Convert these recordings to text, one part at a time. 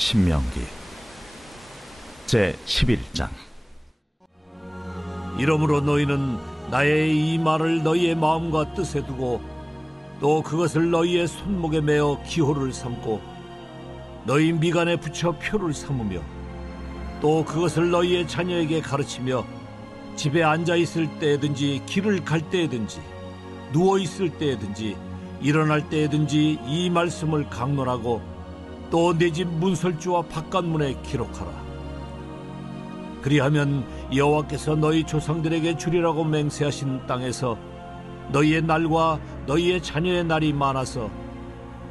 신명기 제11장. 이러므로 너희는 나의 이 말을 너희의 마음과 뜻에 두고 또 그것을 너희의 손목에 매어 기호를 삼고 너희 미간에 붙여 표를 삼으며 또 그것을 너희의 자녀에게 가르치며 집에 앉아 있을 때든지 길을 갈 때든지 누워 있을 때든지 일어날 때든지 이 말씀을 강론하고 또 내 집 문설주와 바깥문에 기록하라. 그리하면 여호와께서 너희 조상들에게 주리라고 맹세하신 땅에서 너희의 날과 너희의 자녀의 날이 많아서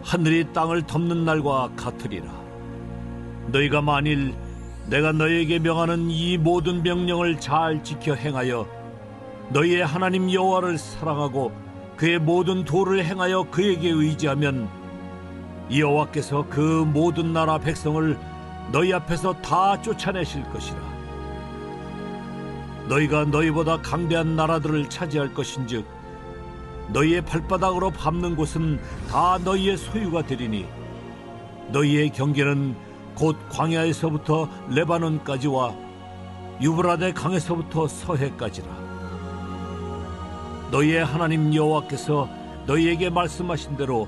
하늘이 땅을 덮는 날과 같으리라. 너희가 만일 내가 너희에게 명하는 이 모든 명령을 잘 지켜 행하여 너희의 하나님 여호와를 사랑하고 그의 모든 도를 행하여 그에게 의지하면 여호와께서 그 모든 나라 백성을 너희 앞에서 다 쫓아내실 것이라. 너희가 너희보다 강대한 나라들을 차지할 것인즉 너희의 발바닥으로 밟는 곳은 다 너희의 소유가 되리니 너희의 경계는 곧 광야에서부터 레바논까지와 유브라데 강에서부터 서해까지라. 너희의 하나님 여호와께서 너희에게 말씀하신 대로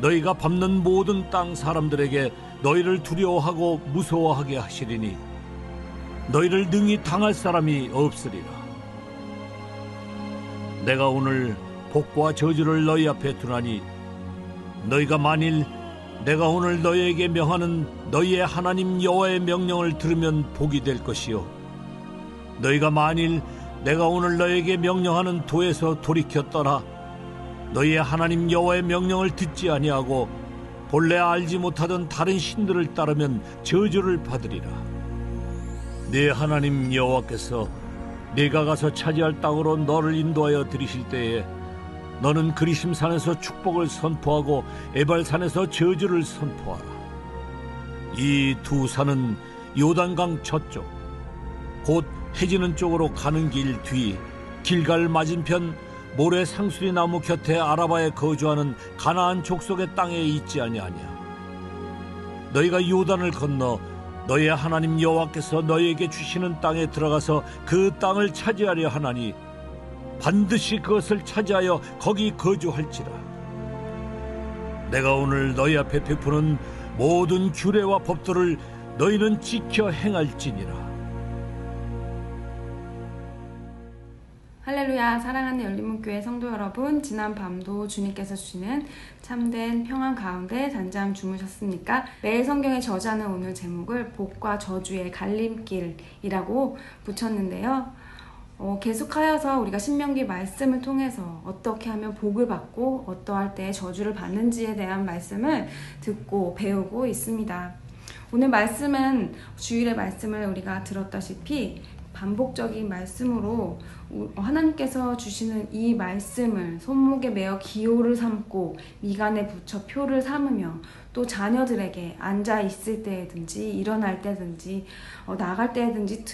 너희가 밟는 모든 땅 사람들에게 너희를 두려워하고 무서워하게 하시리니 너희를 능히 당할 사람이 없으리라. 내가 오늘 복과 저주를 너희 앞에 두나니 너희가 만일 내가 오늘 너희에게 명하는 너희의 하나님 여호와의 명령을 들으면 복이 될 것이요 너희가 만일 내가 오늘 너희에게 명령하는 도에서 돌이켜 떠나 너희의 하나님 여호와의 명령을 듣지 아니하고 본래 알지 못하던 다른 신들을 따르면 저주를 받으리라. 네 하나님 여호와께서 네가 가서 차지할 땅으로 너를 인도하여 들이실 때에 너는 그리심산에서 축복을 선포하고 에발산에서 저주를 선포하라. 이 두 산은 요단강 저쪽 곧 해지는 쪽으로 가는 길 뒤 길갈 맞은편 모래 상수리 나무 곁에 아라바에 거주하는 가나안 족속의 땅에 있지 아니하냐. 너희가 요단을 건너 너희의 하나님 여호와께서 너희에게 주시는 땅에 들어가서 그 땅을 차지하려 하나니 반드시 그것을 차지하여 거기 거주할지라. 내가 오늘 너희 앞에 베푸는 모든 규례와 법도를 너희는 지켜 행할지니라. 할렐루야. 사랑하는 열린문교회 성도 여러분, 지난 밤도 주님께서 주시는 참된 평안 가운데 잠잠 주무셨습니까? 매일 성경에 저자는 오늘 제목을 복과 저주의 갈림길이라고 붙였는데요. 계속하여서 우리가 신명기 말씀을 통해서 어떻게 하면 복을 받고 어떠할 때 저주를 받는지에 대한 말씀을 듣고 배우고 있습니다. 오늘 말씀은 주일의 말씀을 우리가 들었다시피 반복적인 말씀으로 하나님께서 주시는 이 말씀을 손목에 매어 기호를 삼고 미간에 붙여 표를 삼으며 또 자녀들에게 앉아 있을 때든지 일어날 때든지 나갈 때든지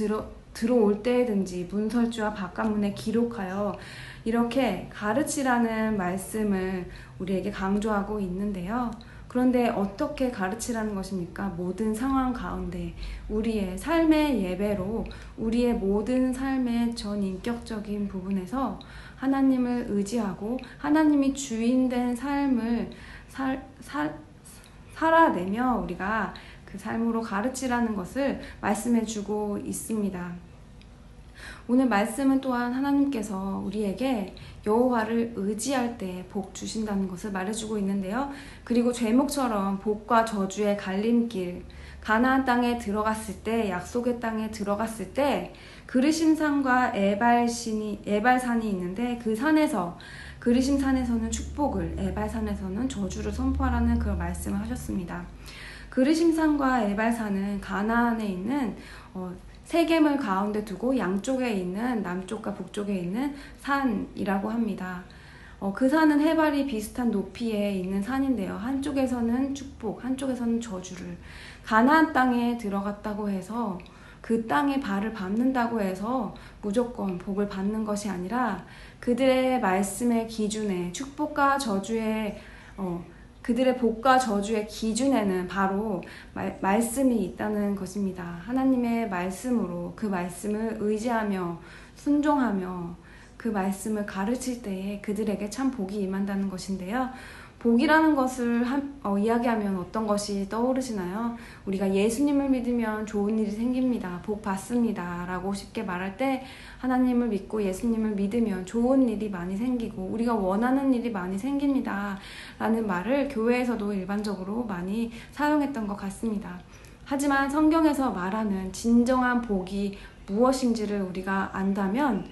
들어올 때든지 문설주와 바깥문에 기록하여 이렇게 가르치라는 말씀을 우리에게 강조하고 있는데요. 그런데 어떻게 가르치라는 것입니까? 모든 상황 가운데 우리의 삶의 예배로 우리의 모든 삶의 전인격적인 부분에서 하나님을 의지하고 하나님이 주인된 삶을 살아내며 우리가 그 삶으로 가르치라는 것을 말씀해주고 있습니다. 오늘 말씀은 또한 하나님께서 우리에게 여호와를 의지할 때 복 주신다는 것을 말해주고 있는데요. 그리고 제목처럼 복과 저주의 갈림길, 가나안 땅에 들어갔을 때, 약속의 땅에 들어갔을 때 그르심산과 에발산이 있는데 그 산에서 그르심산에서는 축복을, 에발산에서는 저주를 선포하라는 그 말씀을 하셨습니다. 그르심산과 에발산은 가나안에 있는 세겜을 가운데 두고 양쪽에 있는 남쪽과 북쪽에 있는 산이라고 합니다. 그 산은 해발이 비슷한 높이에 있는 산인데요. 한쪽에서는 축복, 한쪽에서는 저주를. 가나안 땅에 들어갔다고 해서 그 땅에 발을 밟는다고 해서 무조건 복을 받는 것이 아니라 그들의 말씀의 기준에 축복과 저주의 그들의 복과 저주의 기준에는 바로 말씀이 있다는 것입니다. 하나님의 말씀으로 그 말씀을 의지하며 순종하며 그 말씀을 가르칠 때에 그들에게 참 복이 임한다는 것인데요. 복이라는 것을 이야기하면 어떤 것이 떠오르시나요? 우리가 예수님을 믿으면 좋은 일이 생깁니다. 복 받습니다. 라고 쉽게 말할 때 하나님을 믿고 예수님을 믿으면 좋은 일이 많이 생기고 우리가 원하는 일이 많이 생깁니다. 라는 말을 교회에서도 일반적으로 많이 사용했던 것 같습니다. 하지만 성경에서 말하는 진정한 복이 무엇인지를 우리가 안다면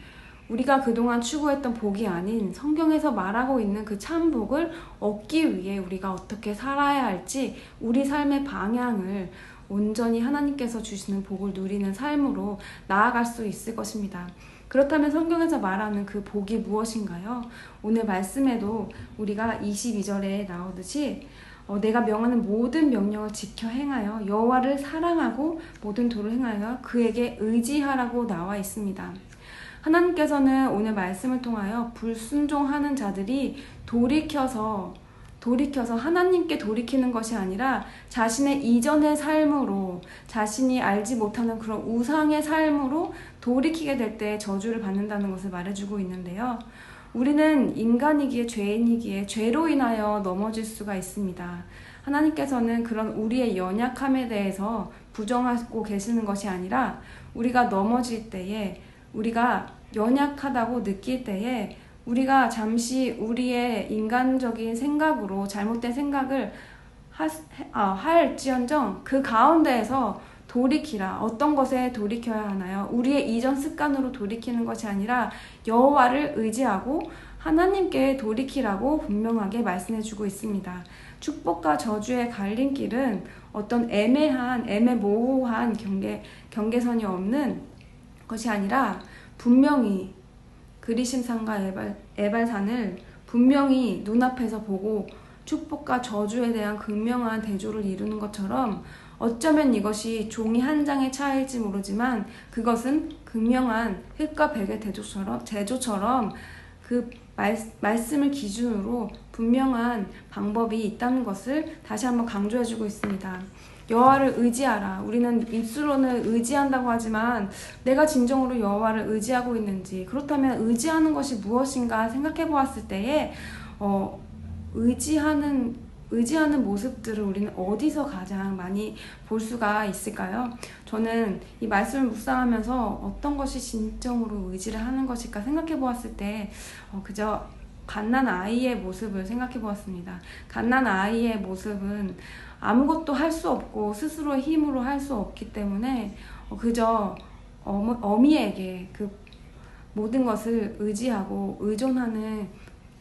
우리가 그동안 추구했던 복이 아닌 성경에서 말하고 있는 그 참 복을 얻기 위해 우리가 어떻게 살아야 할지 우리 삶의 방향을 온전히 하나님께서 주시는 복을 누리는 삶으로 나아갈 수 있을 것입니다. 그렇다면 성경에서 말하는 그 복이 무엇인가요? 오늘 말씀에도 우리가 22절에 나오듯이 내가 명하는 모든 명령을 지켜 행하여 여호와를 사랑하고 모든 도를 행하여 그에게 의지하라고 나와 있습니다. 하나님께서는 오늘 말씀을 통하여 불순종하는 자들이 돌이켜서 하나님께 돌이키는 것이 아니라 자신의 이전의 삶으로 자신이 알지 못하는 그런 우상의 삶으로 돌이키게 될 때 저주를 받는다는 것을 말해주고 있는데요. 우리는 인간이기에 죄인이기에 죄로 인하여 넘어질 수가 있습니다. 하나님께서는 그런 우리의 연약함에 대해서 부정하고 계시는 것이 아니라 우리가 넘어질 때에 우리가 연약하다고 느낄 때에 우리가 잠시 우리의 인간적인 생각으로 잘못된 생각을 할지언정 그 가운데에서 돌이키라. 어떤 것에 돌이켜야 하나요? 우리의 이전 습관으로 돌이키는 것이 아니라 여호와를 의지하고 하나님께 돌이키라고 분명하게 말씀해주고 있습니다. 축복과 저주의 갈림길은 어떤 애매모호한 경계선이 없는 것이 아니라 분명히 그리심산과 에발산을 분명히 눈앞에서 보고 축복과 저주에 대한 극명한 대조를 이루는 것처럼 어쩌면 이것이 종이 한 장의 차이일지 모르지만 그것은 극명한 흙과 백의 제조처럼 그 말씀을 기준으로 분명한 방법이 있다는 것을 다시 한번 강조해주고 있습니다. 여호와를 의지하라. 우리는 입술로는 의지한다고 하지만 내가 진정으로 여호와를 의지하고 있는지, 그렇다면 의지하는 것이 무엇인가 생각해 보았을 때에 의지하는 모습들을 우리는 어디서 가장 많이 볼 수가 있을까요? 저는 이 말씀을 묵상하면서 어떤 것이 진정으로 의지를 하는 것일까 생각해 보았을 때 그저 갓난 아이의 모습을 생각해 보았습니다. 갓난 아이의 모습은 아무것도 할 수 없고 스스로의 힘으로 할 수 없기 때문에 그저 어미에게 그 모든 것을 의지하고 의존하는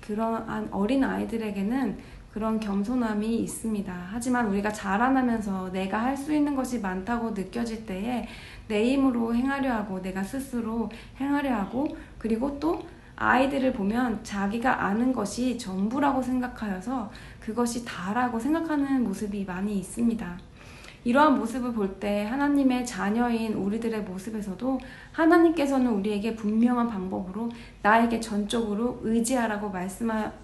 그러한 어린 아이들에게는 그런 겸손함이 있습니다. 하지만 우리가 자라나면서 내가 할 수 있는 것이 많다고 느껴질 때에 내 힘으로 행하려 하고 내가 스스로 행하려 하고 그리고 또 아이들을 보면 자기가 아는 것이 전부라고 생각하여서 그것이 다라고 생각하는 모습이 많이 있습니다. 이러한 모습을 볼 때 하나님의 자녀인 우리들의 모습에서도 하나님께서는 우리에게 분명한 방법으로 나에게 전적으로 의지하라고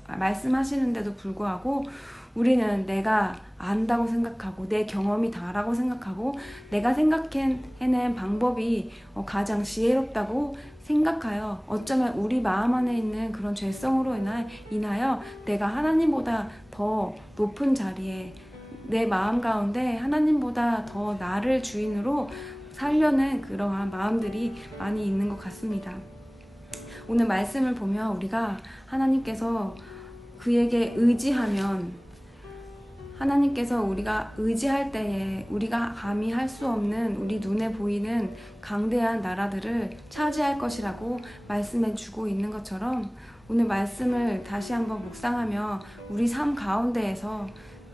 말씀하시는데도 불구하고 우리는 내가 안다고 생각하고 내 경험이 다라고 생각하고 내가 생각해낸 방법이 가장 지혜롭다고 생각하여 어쩌면 우리 마음 안에 있는 그런 죄성으로 인하여 내가 하나님보다 더 높은 자리에 내 마음 가운데 하나님보다 더 나를 주인으로 살려는 그러한 마음들이 많이 있는 것 같습니다. 오늘 말씀을 보면 우리가 하나님께서 그에게 의지하면 하나님께서 우리가 의지할 때에 우리가 감히 할 수 없는 우리 눈에 보이는 강대한 나라들을 차지할 것이라고 말씀해 주고 있는 것처럼 오늘 말씀을 다시 한번 묵상하며 우리 삶 가운데에서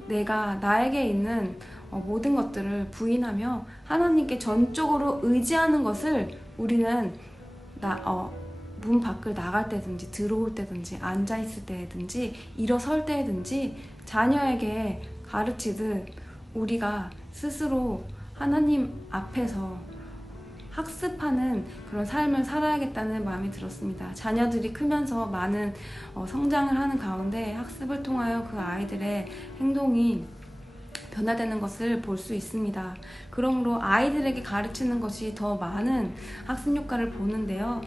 내가 나에게 있는 모든 것들을 부인하며 하나님께 전적으로 의지하는 것을 우리는 문 밖을 나갈 때든지 들어올 때든지 앉아있을 때든지 일어설 때든지 자녀에게 가르치듯 우리가 스스로 하나님 앞에서 학습하는 그런 삶을 살아야겠다는 마음이 들었습니다. 자녀들이 크면서 많은 성장을 하는 가운데 학습을 통하여 그 아이들의 행동이 변화되는 것을 볼 수 있습니다. 그러므로 아이들에게 가르치는 것이 더 많은 학습 효과를 보는데요.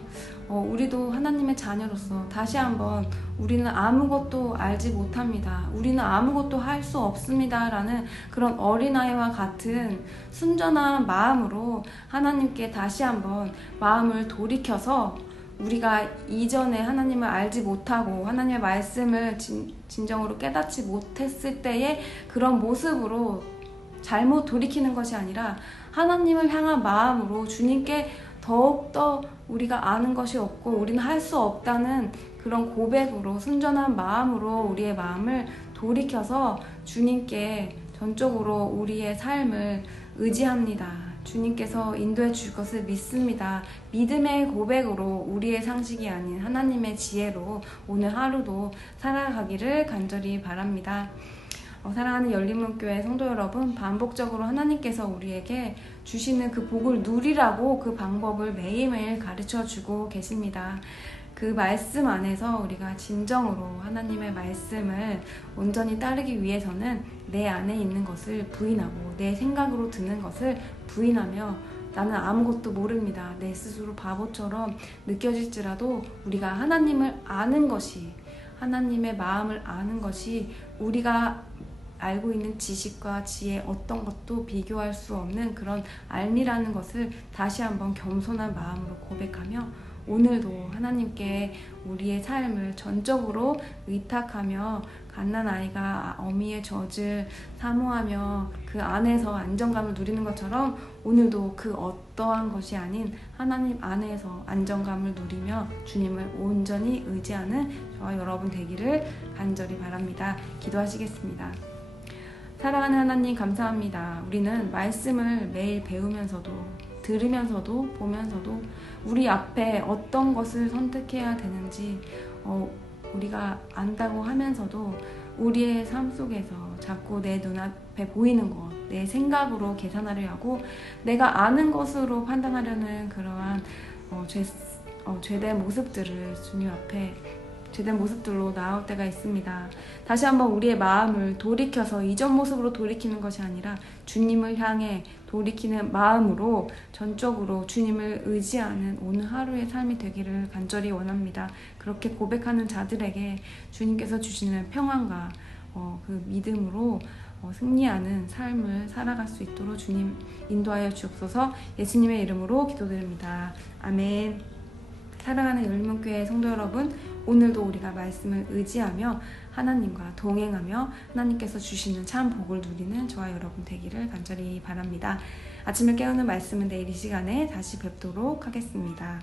우리도 하나님의 자녀로서 다시 한번 우리는 아무것도 알지 못합니다. 우리는 아무것도 할 수 없습니다. 라는 그런 어린아이와 같은 순전한 마음으로 하나님께 다시 한번 마음을 돌이켜서 우리가 이전에 하나님을 알지 못하고 하나님의 말씀을 진정으로 깨닫지 못했을 때의 그런 모습으로 잘못 돌이키는 것이 아니라 하나님을 향한 마음으로 주님께 더욱더 우리가 아는 것이 없고 우리는 할 수 없다는 그런 고백으로 순전한 마음으로 우리의 마음을 돌이켜서 주님께 전적으로 우리의 삶을 의지합니다. 주님께서 인도해 줄 것을 믿습니다. 믿음의 고백으로 우리의 상식이 아닌 하나님의 지혜로 오늘 하루도 살아가기를 간절히 바랍니다. 사랑하는 열린문교회 성도 여러분, 반복적으로 하나님께서 우리에게 주시는 그 복을 누리라고 그 방법을 매일매일 가르쳐주고 계십니다. 그 말씀 안에서 우리가 진정으로 하나님의 말씀을 온전히 따르기 위해서는 내 안에 있는 것을 부인하고 내 생각으로 드는 것을 부인하며 나는 아무것도 모릅니다. 내 스스로 바보처럼 느껴질지라도 우리가 하나님을 아는 것이, 하나님의 마음을 아는 것이 우리가 알고 있는 지식과 지혜 어떤 것도 비교할 수 없는 그런 알미라는 것을 다시 한번 겸손한 마음으로 고백하며 오늘도 하나님께 우리의 삶을 전적으로 의탁하며 갓난아이가 어미의 젖을 사모하며 그 안에서 안정감을 누리는 것처럼 오늘도 그 어떠한 것이 아닌 하나님 안에서 안정감을 누리며 주님을 온전히 의지하는 저와 여러분 되기를 간절히 바랍니다. 기도하시겠습니다. 사랑하는 하나님 감사합니다. 우리는 말씀을 매일 배우면서도 들으면서도 보면서도 우리 앞에 어떤 것을 선택해야 되는지 우리가 안다고 하면서도 우리의 삶 속에서 자꾸 내 눈앞에 보이는 것, 내 생각으로 계산하려 하고 내가 아는 것으로 판단하려는 그러한 죄된 모습들을 주님 앞에 죄된 모습들로 나올 때가 있습니다. 다시 한번 우리의 마음을 돌이켜서 이전 모습으로 돌이키는 것이 아니라 주님을 향해 돌이키는 마음으로 전적으로 주님을 의지하는 오늘 하루의 삶이 되기를 간절히 원합니다. 그렇게 고백하는 자들에게 주님께서 주시는 평안과 그 믿음으로 승리하는 삶을 살아갈 수 있도록 주님 인도하여 주옵소서. 예수님의 이름으로 기도드립니다. 아멘. 사랑하는 열린문교회 성도 여러분, 오늘도 우리가 말씀을 의지하며 하나님과 동행하며 하나님께서 주시는 참 복을 누리는 저와 여러분 되기를 간절히 바랍니다. 아침을 깨우는 말씀은 내일 이 시간에 다시 뵙도록 하겠습니다.